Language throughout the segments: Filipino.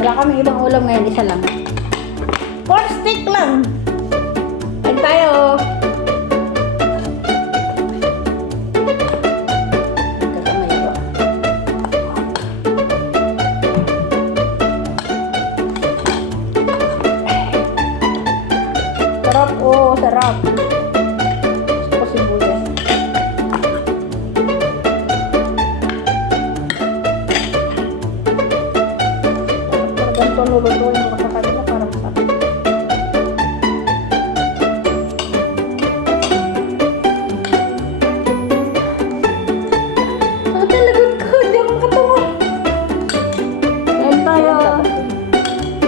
Wala kami ibang ulam ngayon, isa lang. Pork stick lang. Kain tayo. Kakamay ko. Sarap, oh, sarap. Gusto ko sibuyas. Ganito lulutuin ko sa kanila para masarap. Ang talagot ko, hindi ako katawa. Kain tayo.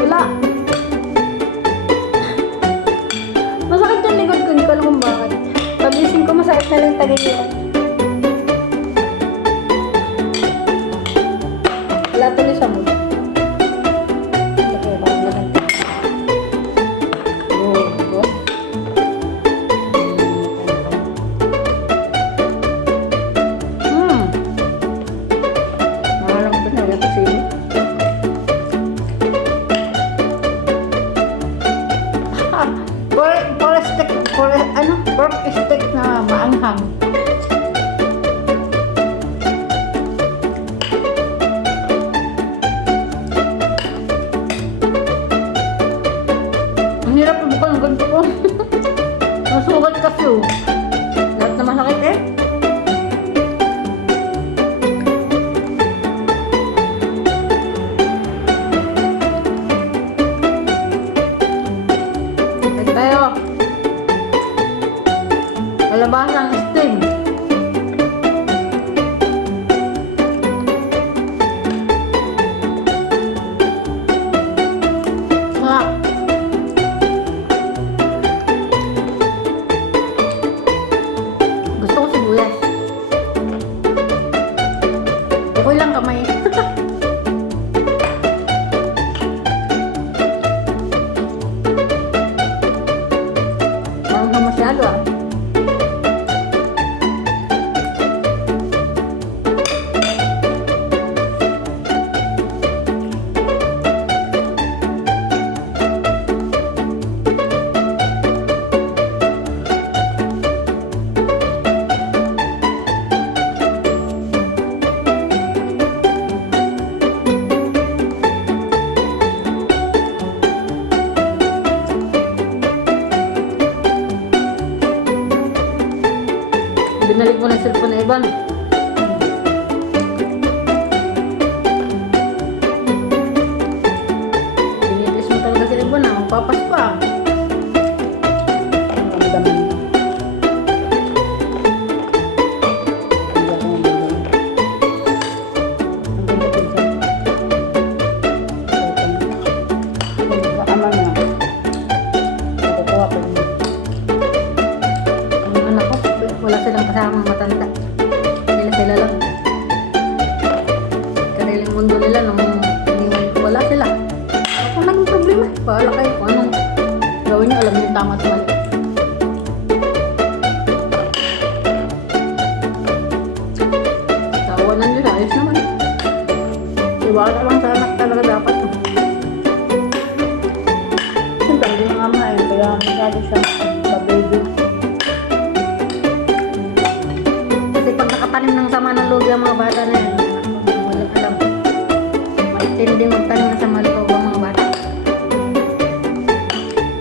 Wala. Masakit yung likod ko, hindi ko alam kung bakit. Pagising ko, masakit na lang tagayiran. Wala tuloy sa mood. Pork stick na maanghang. Ang hirap bubukan ng ganito ko. Masugat kasi oh. Lahat na masakit eh. Tayo. Kalabasang sting. Sarap. Gusto ko sibuyas. Okay lang kamay. Parang na masyado ah. Binalik mo na yung cellphone na Ivan. Binitis mo talaga si Ivan ah. Magpapas pa. Ang dami. Wala silang kasamang matanda. Sila lang. Kariling mundo nila nung iniwan ko, wala sila. Ako naging problema. Paala kayo kung anong gawin nyo. Alam nyo yung tama at mali. Tawanan nila. Ayos naman. Iwala lang sa anak talaga dapat. Siyempre, hindi nga ama eh. Kaya masyado siya sa baby. Tanim ng sama ng loob ang mga bata na yan. Walang alam. Maitinding magtanim ng sama ng loob ang mga bata.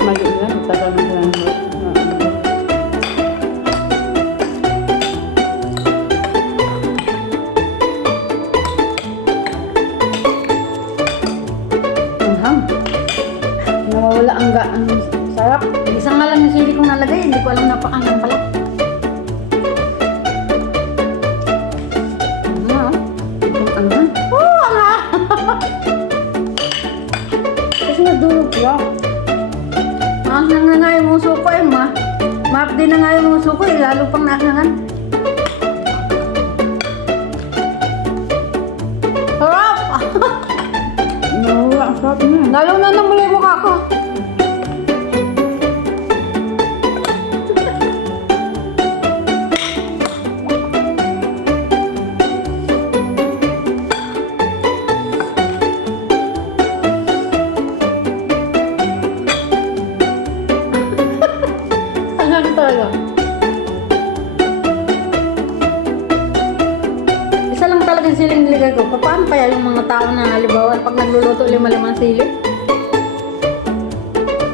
Maliit na, tagal na sila ng loob. Anghang. Nawawala ang sarap. Isang nga lang yung sili kong nalagay. Hindi ko alam napakanghang pala. Kasi nadulog ko. Maanghang na nga yung muso ko eh, ma. Maapdi na nga yung muso ko eh, lalo pang naanghangan. Sarap! Nawala, sarap na. Lalo na nang muli mukha ko. pa din siling nilagay ko. Paano kaya yung mga tao na halimbawa pag nagluluto 5 sili?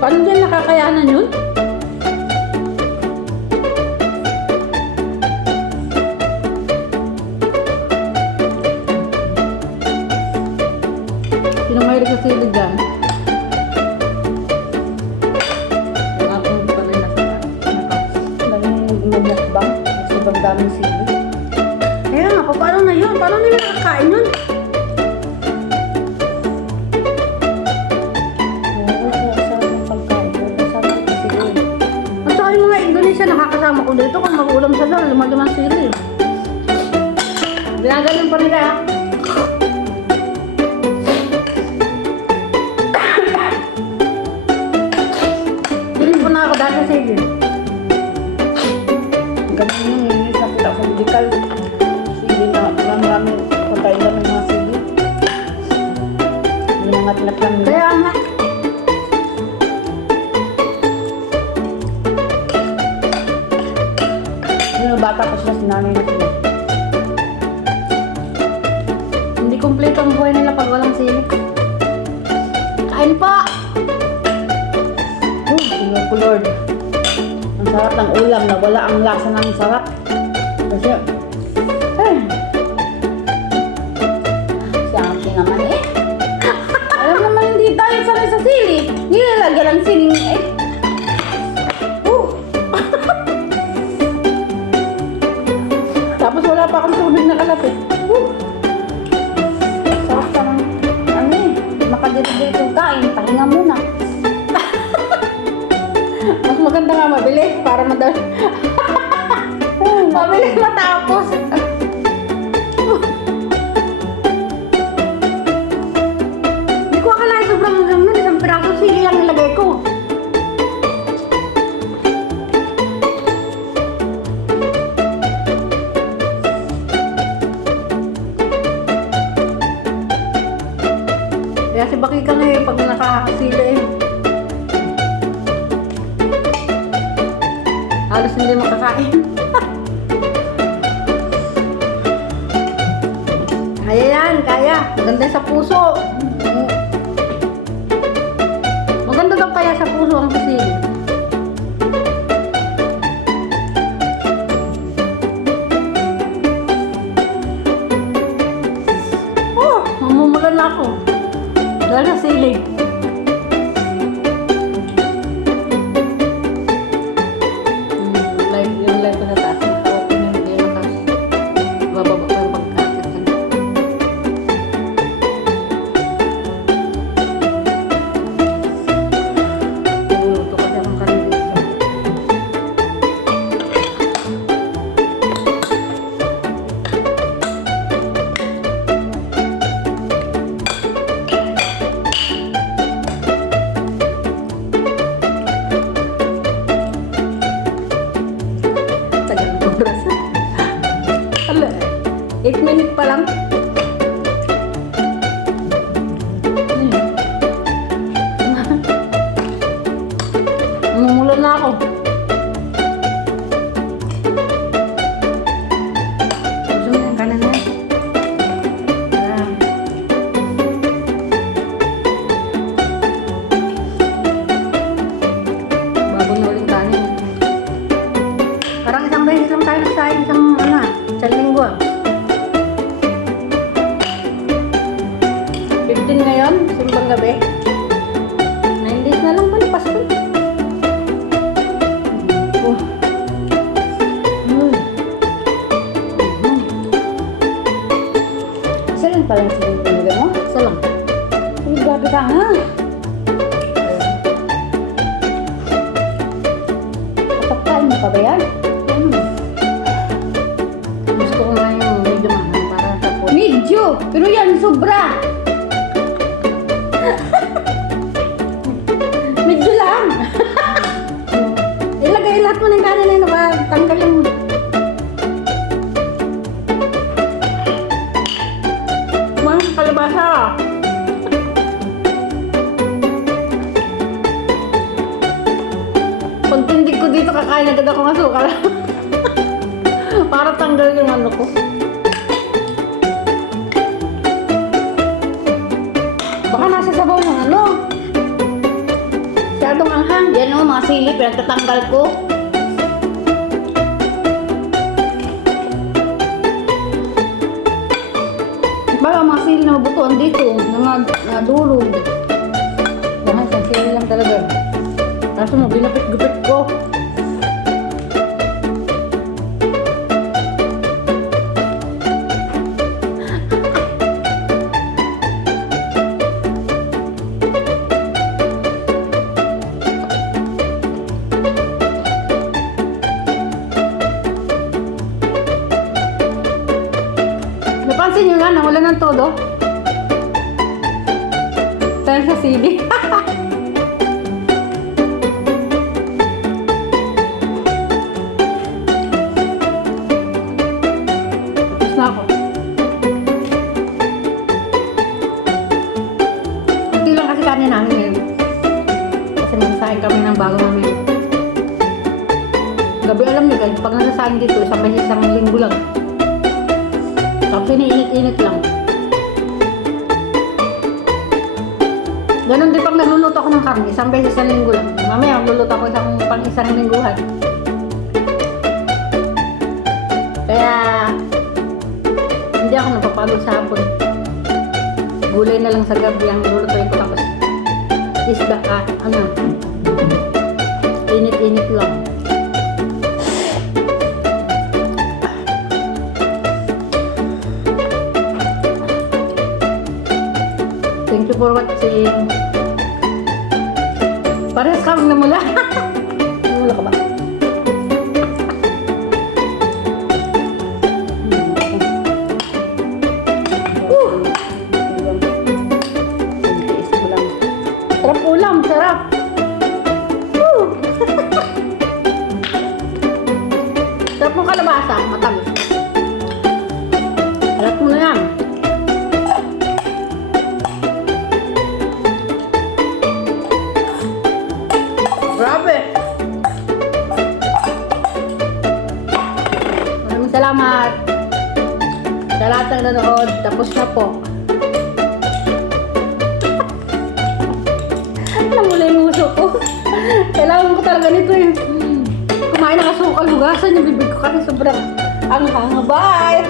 Paano din nakakayanan yun? Sino mahilig sa sili dyan? Ang aking panay na Daming gumamukbang. Sobrang daming sili. kaya nga, paano na yun? Paano nila nakakain yun? Oo, masarap ng pagkain. Masarap kasi yun. At saka yung mga Indonesia nakakasama ko dito kung mag-ulam sa doon, 5 sili. Ginagaling pa nila. Bilhin po na ako dati sa sili. Ganun yung inis nakita ko sa medical. Sili na marami. Pagkain namin mga sili. Ninangat-ngat lang nila. Kaya nga. Yung bata ko sila, sinanay na sila. Hindi kumpleto ang buhay nila pag walang sili. Kain pa! Oh, Tingnan ko, Lord. Ang sarap ng ulam na wala ang lasa ng sarap. Kasi, siya naman eh. Alam naman hindi tayo sanay sa sili. Nilalagyan ng siling eh. Tapos wala pa akong tubig na kalapit. Sarap ka ng, ano eh, makadirigay yung kain. Pahinga muna. Mas maganda nga mabilis para madali. Mabilis matapos. Hindi ko akalain sobrang hanggang nun. Isang piraso sili lang nilagay ko. Kaya si Baki ka ngayon pag nakakasili eh. Halos hindi makakain. Kaya yan, kaya. Maganda sa puso. Maganda daw kaya sa puso ang sili. Oh, mamumulan na ako. Dahil sa sili. Yung light ko na taas. Okay na hindi makas. Bababa ko yung pagkakit. Niluluto kasi akong kanilito. Tagal ng oras. Hala, 8 minutes pa lang. Namumulan na ako. Gusto mo yung kanan na? Bago na uling kanin. Parang isang beses lang tayo nagsahin isang linggo. 15 ngayon, simbang gabi. 9 days na lang pala, Pasko. Oh. Isa lang pala sili pinili mo? Isa lang. Uy, grabe ka nga. Kapagkain mo pa ba yan? Gusto ko nga yung medyo mahal para sa po. Medyo! Pero yan, sobra! Medyo lang. Ilagay lahat mo ng kanin na yun ba? Tanggalin mo. Mga kalabasa. Pag tindig ko dito, kakain agad ako ng asukal. Para tanggal yung ano ko. Tingnan mo mga sili, pinagtatanggal ko. Baka mga sili na mabutuan dito, nadurog. Baka isang sili lang talaga. Kaso mo, binapit-gupit ko. Napansin nyo na, nawala ng todo. Dahil sa sili. Tapos na ako. Kunti lang kasi kanin namin ngayon. Kasi magsasahin kami ng bago namin. Gabi alam nyo guys, pag nasasahin dito, isang linggo lang. Tapos iniinit-init lang. Ganon din pag nagluluto ako ng karne, isang beses sa linggo lang. Mamaya magluluto ako isang lingguhan. Kaya hindi ako napapagod sa hapon. Gulay na lang sa gabi ang lulutuin ko, tapos isda ka, init-init lang. Thank you for watching. Parehas kami namula. Namula ka ba? Sarap ulam, sarap. Sarap mo kalabasa, matamis. Sarap mo na yan. Grabe! Maraming salamat sa lahat ng nanood. Tapos na po. Namula yung uso ko. Kailangan ko talaga nito eh. Kumain ng asukal, hugasan yung bibig ko kasi sobrang ang bye!